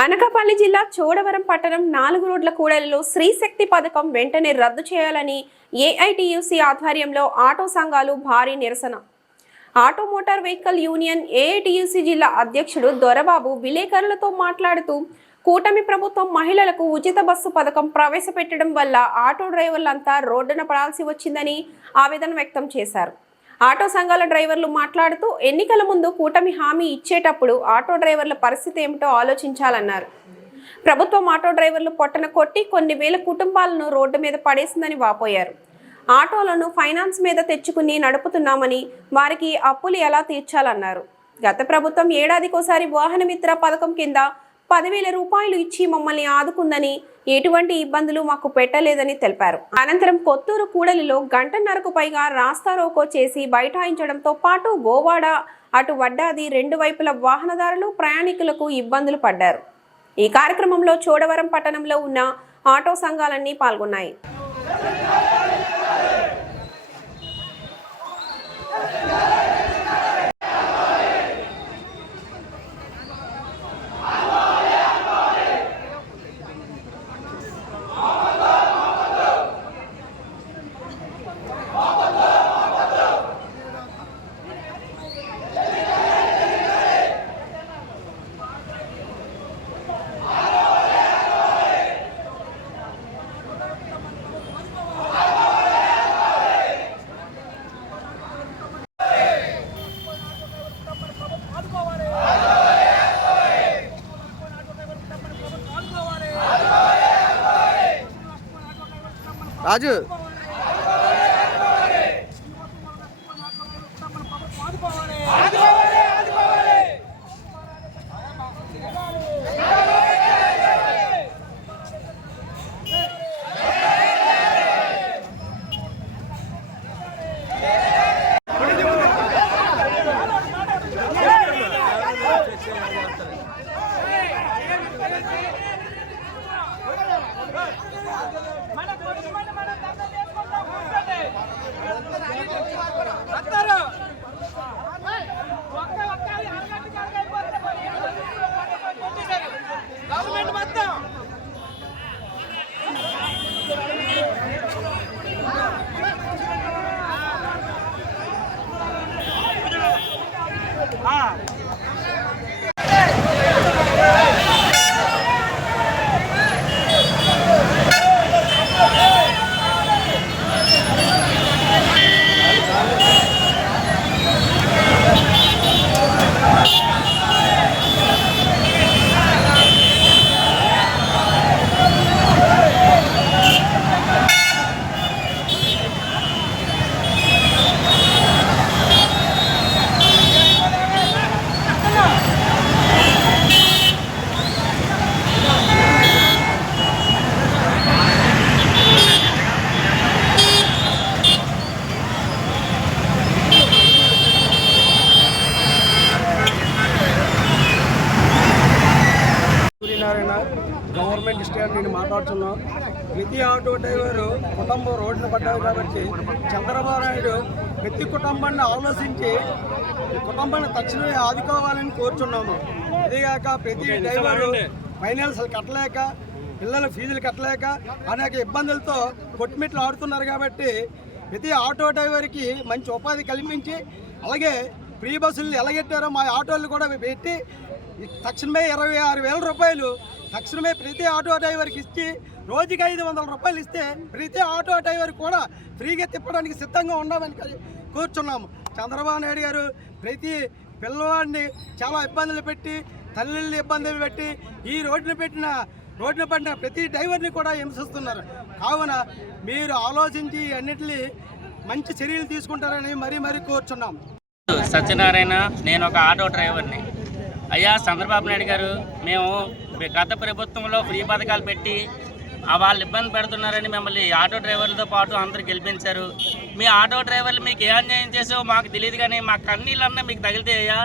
అనకాపల్లి జిల్లా చోడవరం పట్టణం 4 రోడ్ల కూడలిలో శ్రీశక్తి పథకం వెంటనే రద్దు చేయాలని ఏఐటియుసి ఆధ్వర్యంలో ఆటో సంఘాలు భారీ నిరసన. Auto motor vehicle union AITUC జిల్లా అధ్యక్షుడు దొరబాబు విలేకరులతో మాట్లాడుతూ కూటమి ప్రభుత్వం మహిళలకు ఉచిత బస్సు పథకం ప్రవేశపెట్టడం వల్ల ఆటో డ్రైవర్లంతా రోడ్డున పడాల్సి వచ్చిందని ఆవేదన వ్యక్తం చేశారు. ఆటో సంఘాల డ్రైవర్లు మాట్లాడుతూ ఎన్నికల ముందు కూటమి హామీ ఇచ్చేటప్పుడు ఆటో డ్రైవర్ల పరిస్థితి ఏమిటో ఆలోచించాలన్నారు. ప్రభుత్వం ఆటో డ్రైవర్లు పొట్టన కొట్టి కొన్ని వేల కుటుంబాలను రోడ్డు మీద పడేసిందని వాపోయారు. ఆటోలను ఫైనాన్స్ మీద తెచ్చుకుని నడుపుతున్నామని, వారికి అప్పులు ఎలా తీర్చాలన్నారు. గత ప్రభుత్వం ఏడాదికోసారి వాహన మిత్ర పథకం కింద 10,000 రూపాయలు ఇచ్చి మమ్మల్ని ఆదుకుందని, ఎటువంటి ఇబ్బందులు మాకు పెట్టలేదని తెలిపారు. అనంతరం కొత్తూరు కూడలిలో గంటన్నరకు పైగా రాస్తారోకో చేసి బైఠాయించడంతో పాటు గోవాడ అటు వడ్డాది 2 వైపుల వాహనదారులు ప్రయాణికులకు ఇబ్బందులు పడ్డారు. ఈ కార్యక్రమంలో చోడవరం పట్టణంలో ఉన్న ఆటో సంఘాలన్నీ పాల్గొన్నాయి. రాజు గవర్నమెంట్ స్టాండ్ నేను మాట్లాడుతున్నాం. ప్రతి ఆటో డ్రైవరు కుటుంబం రోడ్డున పడ్డారు కాబట్టి చంద్రబాబు నాయుడు ప్రతి కుటుంబాన్ని ఆలోచించి కుటుంబాన్ని తక్షణమే ఆదుకోవాలని కోరుచున్నాము. అదేగాక ప్రతి డ్రైవరు ఫైనాన్స్ కట్టలేక, పిల్లల ఫీజులు కట్టలేక అనేక ఇబ్బందులతో కొట్టుమిట్లు ఆడుతున్నారు కాబట్టి ప్రతి ఆటో డ్రైవర్కి మంచి ఉపాధి కల్పించి, అలాగే ఫ్రీ బస్సులు ఎలాగెట్టారో మా ఆటోలు కూడా పెట్టి తక్షణమే 26,000 రూపాయలు తక్షణమే ప్రతి ఆటో డ్రైవర్కి ఇచ్చి రోజుకి 500 రూపాయలు ఇస్తే ప్రతి ఆటో డ్రైవర్ కూడా ఫ్రీగా తిప్పడానికి సిద్ధంగా ఉన్నామని కూర్చున్నాము. చంద్రబాబు నాయుడు గారు ప్రతి పిల్లవాడిని చాలా ఇబ్బందులు పెట్టి, తల్లిని ఇబ్బందులు పెట్టి, ఈ రోడ్డున పడిన ప్రతి డ్రైవర్ని కూడా హింసిస్తున్నారు. కావున మీరు ఆలోచించి అన్నిటినీ మంచి చర్యలు తీసుకుంటారని మరీ కోరుచున్నాం. సత్యనారాయణ, నేను ఒక ఆటో డ్రైవర్ని. అయ్యా చంద్రబాబు నాయుడు గారు, మేము గత ప్రభుత్వంలో ఫ్రీ పథకాలు పెట్టి వాళ్ళు ఇబ్బంది పెడుతున్నారని మిమ్మల్ని ఆటో డ్రైవర్లతో పాటు అందరూ గెలిపించారు. మీ ఆటో డ్రైవర్లు మీకు ఏ అన్యాయం చేసావో మాకు తెలియదు, కానీ మా కన్నీళ్ళన్నా మీకు తగిలితేయ్యా.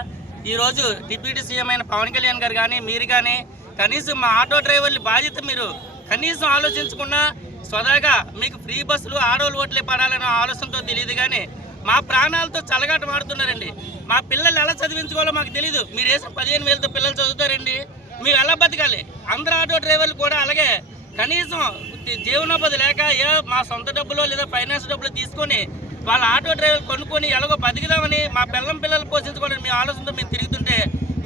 ఈరోజు డిప్యూటీ సీఎం అయిన పవన్ కళ్యాణ్ గారు కానీ మీరు కానీ కనీసం మా ఆటో డ్రైవర్ల బాధ్యత మీరు కనీసం ఆలోచించకుండా స్వతహాగా మీకు ఫ్రీ బస్సులు ఆడోళ్ళు ఓట్లే పడాలనే ఆలోచనతో తెలియదు, కానీ మా ప్రాణాలతో చలగాట మాడుతున్నారండి. మా పిల్లలు ఎలా చదివించుకోవాలో మాకు తెలీదు. మీరు వేసిన 15,000తో పిల్లలు చదువుతారండి? మేము ఎలా బతకాలి? అందరు ఆటో డ్రైవర్లు కూడా అలాగే కనీసం జీవనోపాధి లేక మా సొంత డబ్బులో లేదా ఫైనాన్స్ డబ్బులు తీసుకొని వాళ్ళ ఆటో డ్రైవర్లు కొనుక్కొని ఎలాగో బతికిదామని మా పిల్లలు పోషించుకోవడానికి మీ ఆలోచనతో మేము తిరుగుతుంటే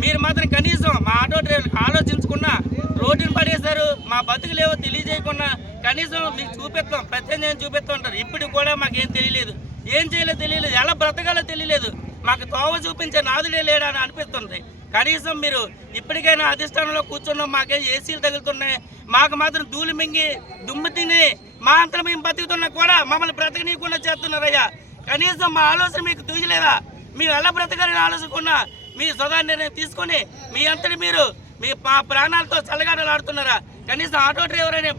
మీరు మాత్రం కనీసం మా ఆటో డ్రైవర్లకు ఆలోచించకుండా రోడ్డుని పడేశారు. మా బతుకులేవో తెలియజేయకుండా కనీసం మీకు చూపిస్తాం, ప్రత్యేకంగా చూపిస్తాం అంటారు. ఇప్పుడు కూడా మాకేం తెలియలేదు, ఏం చేయలేదో తెలియలేదు, ఎలా బ్రతకాలో తెలియలేదు. మాకు తోవ చూపించే నాదుడే లేడా అని అనిపిస్తుంది. కనీసం మీరు ఇప్పటికైనా అధిష్టానంలో కూర్చున్నాం, మాకే ఏసీలు తగులుతున్నాయి, మాకు మాత్రం ధూళి మింగి దుమ్ము తిని మా అంతా మేము బతుకుతున్నా కూడా మమ్మల్ని బ్రతకనీయకుండా చేస్తున్నారయ్యా. కనీసం మా ఆలోచన మీకు తూయలేదా? మేము ఎలా బ్రతకాలని ఆలోచనకున్నా మీ సొంత నిర్ణయం తీసుకొని మీ అంతటి మీరు మీ ప్రాణాలతో చల్లగాడలాడుతున్నారా? కనీసం ఆటో డ్రైవర్ అనే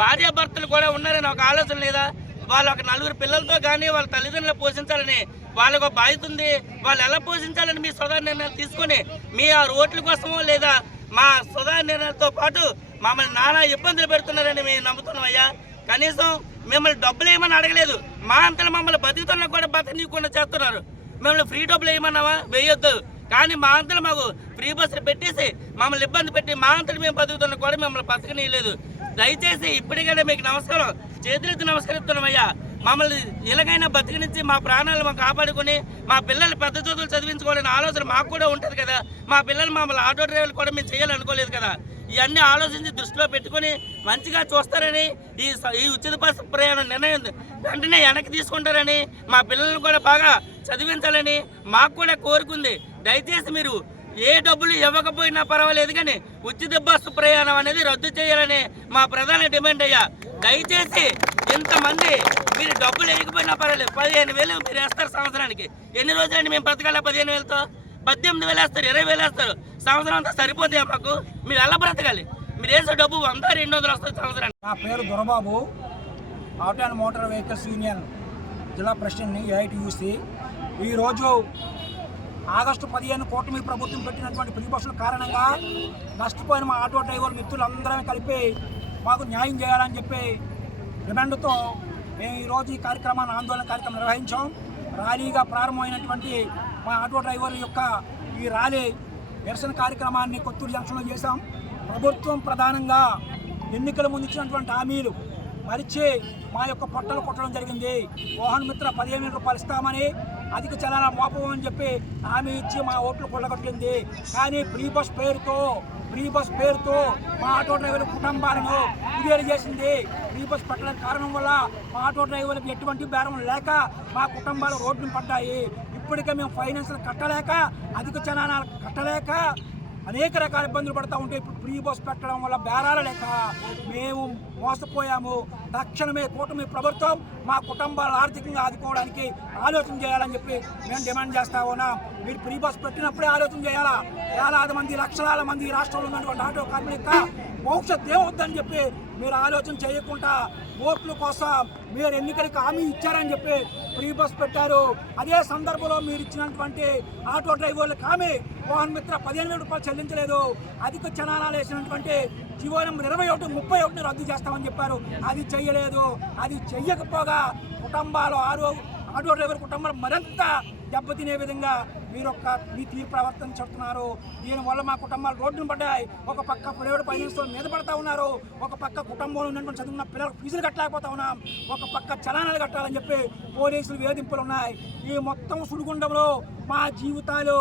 భార్యాభర్తలు కూడా ఉన్నారని ఒక ఆలోచన లేదా? వాళ్ళు ఒక 4 పిల్లలతో కానీ వాళ్ళ తల్లిదండ్రులు పోషించాలని వాళ్ళకు బాధ్యత ఉంది. వాళ్ళు ఎలా పోషించాలని మీ సొంత నిర్ణయాలు తీసుకొని మీ ఆ రోడ్ల కోసమో లేదా మా సొంత నిర్ణయాలతో పాటు మమ్మల్ని నానా ఇబ్బందులు పెడుతున్నారని మేము నమ్ముతున్నాం అయ్యా. కనీసం మిమ్మల్ని డబ్బులు ఏమని అడగలేదు, మా అంతలో మమ్మల్ని బతుకుతున్నా కూడా బతకనీయకుండా చేస్తున్నారు. మిమ్మల్ని ఫ్రీ డబ్బులు వేయమన్నావా? వేయొద్దు. కానీ మా అంతలో మాకు ఫ్రీ బస్సులు పెట్టేసి మమ్మల్ని ఇబ్బంది పెట్టి మా అంతలో మేము బతుకుతున్నా కూడా మిమ్మల్ని బతకనీయలేదు. దయచేసి ఇప్పటికైనా మీకు నమస్కారం, చేతులెత్తి నమస్కరిస్తున్నామయ్యా. మమ్మల్ని ఎలాగైనా బతికినిచ్చి మా ప్రాణాలు మాకు కాపాడుకొని మా పిల్లలు పెద్ద చదువులు చదివించుకోవాలనే ఆలోచన మాకు కూడా ఉంటుంది కదా. మా పిల్లలు మమ్మల్ని ఆటో డ్రైవర్లు కూడా మేము చేయాలనుకోలేదు కదా. ఇవన్నీ ఆలోచించి దృష్టిలో పెట్టుకొని మంచిగా చూస్తారని ఈ ఉచిత బస్సు ప్రయాణం నిర్ణయం వెంటనే వెనక్కి తీసుకుంటారని మా పిల్లలను కూడా బాగా చదివించాలని మాకు కూడా కోరుకుంది. దయచేసి మీరు ఏ డబ్బులు ఇవ్వకపోయినా పర్వాలేదు కానీ ఉచిత బస్సు ప్రయాణం అనేది రద్దు చేయాలని మా ప్రధాన డిమాండ్ అయ్యా. దయచేసి ఇంతమంది మీరు డబ్బులు వేయకపోయినా పర్వాలేదు, 15,000 మీరు వేస్తారు సంవత్సరానికి. ఎన్ని రోజులండి మేము బ్రతకాల? 15,000తో 18,000 వేస్తారు, 20,000 వేస్తారు. సంవత్సరం అంతా సరిపోతాయా మాకు? మీరు ఎలా బ్రతకాలి? మీరు వేసే డబ్బు 100-200 వస్తుంది సంవత్సరానికి. నా పేరు Dorababu, auto and motor vehicles union జిల్లా ప్రెసిడెంట్ని, ఏఐటీయూసీ. ఈరోజు ఆగస్టు 15 కూటమి ప్రభుత్వం పెట్టినటువంటి ఫ్రీ బస్సుల కారణంగా నష్టపోయిన మా ఆటో డ్రైవర్ మిత్రులందరం కలిపి మాకు న్యాయం చేయాలని చెప్పి డిమాండ్తో మేము ఈరోజు ఈ కార్యక్రమాన్ని ఆందోళన కార్యక్రమం నిర్వహించాం. ర్యాలీగా ప్రారంభమైనటువంటి మా ఆటో డ్రైవర్ల యొక్క ఈ ర్యాలీ నిరసన కార్యక్రమాన్ని కొత్తూరు జంక్షన్లో చేశాం. ప్రభుత్వం ప్రధానంగా ఎన్నికల ముందు ఇచ్చినటువంటి హామీలు మరిచి మా యొక్క పొట్టలు కొట్టడం జరిగింది. వాహన మిత్ర 15,000 రూపాయలు ఇస్తామని, అధిక చలానా మోపమని చెప్పి హామీ ఇచ్చి మా ఓట్లు కొల్లగొట్టింది. కానీ ఫ్రీ బస్ పేరుతో మా ఆటో డ్రైవర్ కుటుంబాలను కుదేలు చేసింది. ఫ్రీ బస్ పెట్టడానికి కారణం వల్ల మా ఆటో డ్రైవర్లకు ఎటువంటి బేరం లేక మా కుటుంబాలు రోడ్డును పడ్డాయి. ఇప్పటికే మేము ఫైనాన్షియల్ కట్టలేక, అధిక చలానాలు కట్టలేక అనేక రకాల ఇబ్బందులు పడుతూ ఉంటే ఇప్పుడు ఫ్రీ బస్ పెట్టడం వల్ల బేరాలు లేక మేము మోసపోయాము. తక్షణమే కూటమి ప్రభుత్వం మా కుటుంబాలు ఆర్థికంగా ఆదుకోవడానికి ఆలోచన చేయాలని చెప్పి మేము డిమాండ్ చేస్తా ఉన్నాం. మీరు ఫ్రీ బస్ పెట్టినప్పుడే ఆలోచన చేయాలా. వేలాది మంది, లక్షలాది మంది రాష్ట్రంలో ఉన్నటువంటి ఆటో కార్మిక భవిష్యత్ ఏమవుద్దని చెప్పి మీరు ఆలోచన చేయకుండా ఓట్ల కోసం మీరు ఎన్నికలకు హామీ ఇచ్చారని చెప్పి ఫ్రీ బస్ పెట్టారు. అదే సందర్భంలో మీరు ఇచ్చినటువంటి ఆటో డ్రైవర్లకు హామీ వాహన మిత్ర 15,000 రూపాయలు చెల్లించలేదు. అధిక చలానాలు వేసినటువంటి జీవో నెంబర్ 21, 31 రద్దు చేస్తామని చెప్పారు. అది చెయ్యలేదు. అది చెయ్యకపోగా కుటుంబాలు ఆటో డ్రైవర్ కుటుంబాలు మరింత దెబ్బతినే విధంగా మీ తీరు ప్రవర్తన చెప్తున్నారు. దీనివల్ల మా కుటుంబాలు రోడ్డును పడ్డాయి. ఒక పక్క ప్రైవేట్ ఫైనాన్స్తో మీద పడతా ఉన్నారు, ఒక పక్క కుటుంబంలో ఉన్నటువంటి చదువున్న పిల్లలకు ఫీజులు కట్టలేకపోతా ఉన్నాం, ఒక పక్క చలానాలు కట్టాలని చెప్పి పోలీసులు వేధింపులు ఉన్నాయి. ఈ మొత్తం సుడిగుండంలో మా జీవితాలు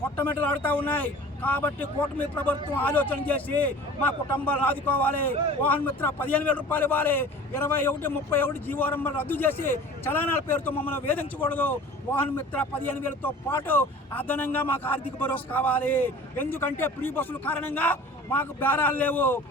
కొట్టమెట్టలు ఆడుతూ ఉన్నాయి. కాబట్టి కూటమి ప్రభుత్వం ఆలోచన చేసి మా కుటుంబాలు ఆదుకోవాలి. వాహన మిత్ర 15,000 రూపాయలు ఇవ్వాలి. 21, 31 జీవో నెంబర్ రద్దు చేసి చలానాల పేరుతో మమ్మల్ని వేధించకూడదు. వాహన మిత్ర 15,000తో పాటు అదనంగా మాకు ఆర్థిక భరోసా కావాలి. ఎందుకంటే ఫ్రీ బస్సుల కారణంగా మాకు బేరాలు లేవు.